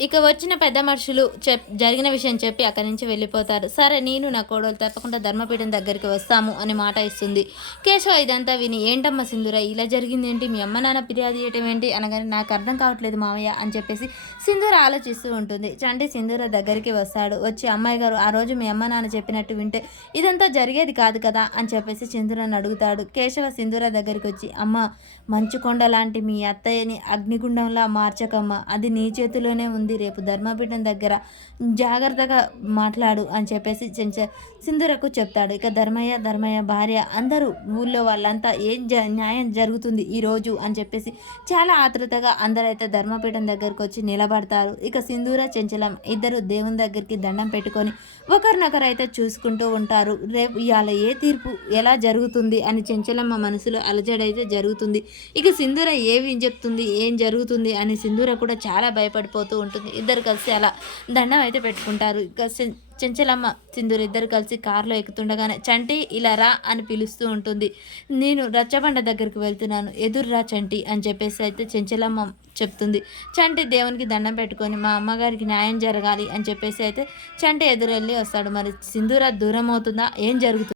ఇక వచ్చిన పెద్ద మనుషులు చెప్ జరిగిన విషయం చెప్పి అక్కడి నుంచి వెళ్ళిపోతారు. సరే నేను నా కోడలు తప్పకుండా ధర్మపీఠం దగ్గరికి వస్తాము అని మాట ఇస్తుంది. కేశవ ఇదంతా విని ఏంటమ్మా సింధురా ఇలా జరిగింది ఏంటి మీ అమ్మ నాన్న ఫిర్యాదు చేయటం ఏంటి? అనగానే నాకు అర్థం కావట్లేదు మావయ్య అని చెప్పేసి సింధూర ఆలోచిస్తూ ఉంటుంది. చంటి సింధూర దగ్గరికి వస్తాడు. వచ్చి అమ్మాయి గారు ఆ రోజు మీ అమ్మ నాన్న చెప్పినట్టు వింటే ఇదంతా జరిగేది కాదు కదా? అని చెప్పేసి సింధూరని అడుగుతాడు. కేశవ సింధూర దగ్గరికి వచ్చి అమ్మ మంచుకొండ లాంటి మీ అత్తయ్యని అగ్నిగుండంలా మార్చకమ్మ. అది నీ చేతిలోనే ఉంది రేపు ధర్మపీఠం దగ్గర జాగ్రత్తగా మాట్లాడు అని చెప్పేసి చెంచ సింధురకు చెప్తాడు. ఇక ధర్మయ్య ధర్మయ్య భార్య అందరూ ఊళ్ళో వాళ్ళంతా ఏం జ న్యాయం జరుగుతుంది ఈ రోజు అని చెప్పేసి చాలా ఆతృతగా అందరైతే ధర్మపీఠం దగ్గరకు వచ్చి నిలబడతారు. ఇక సింధూర చెంచలం ఇద్దరు దేవుని దగ్గరికి దండం పెట్టుకొని ఒకరినొకరు అయితే చూసుకుంటూ ఉంటారు. రేపు ఇవాళ ఏ తీర్పు ఎలా జరుగుతుంది అని చెంచలమ్మ మనసులో అలజడైతే జరుగుతుంది. ఇక సింధూర ఏమి చెప్తుంది ఏం జరుగుతుంది అని సింధూర కూడా చాలా భయపడిపోతూ ఉంటుంది ఇద్దరు కలిసి అలా దండం అయితే పెట్టుకుంటారు. ఇక చెంచలమ్మ సింధూరు ఇద్దరు కలిసి కారులో ఎక్కుతుండగానే చంటి ఇలా రా అని పిలుస్తూ ఉంటుంది. నేను రచ్చబండ దగ్గరికి వెళ్తున్నాను. ఎదురు రా చంటి అని చెప్పేసి అయితే చెంచలమ్మ చెప్తుంది. చంటి దేవునికి దండం పెట్టుకొని మా అమ్మగారికి న్యాయం జరగాలి అని చెప్పేసి అయితే చంటి ఎదురెళ్ళి వస్తాడు. మరి సింధూర దూరం అవుతుందా? ఏం జరుగుతుంది?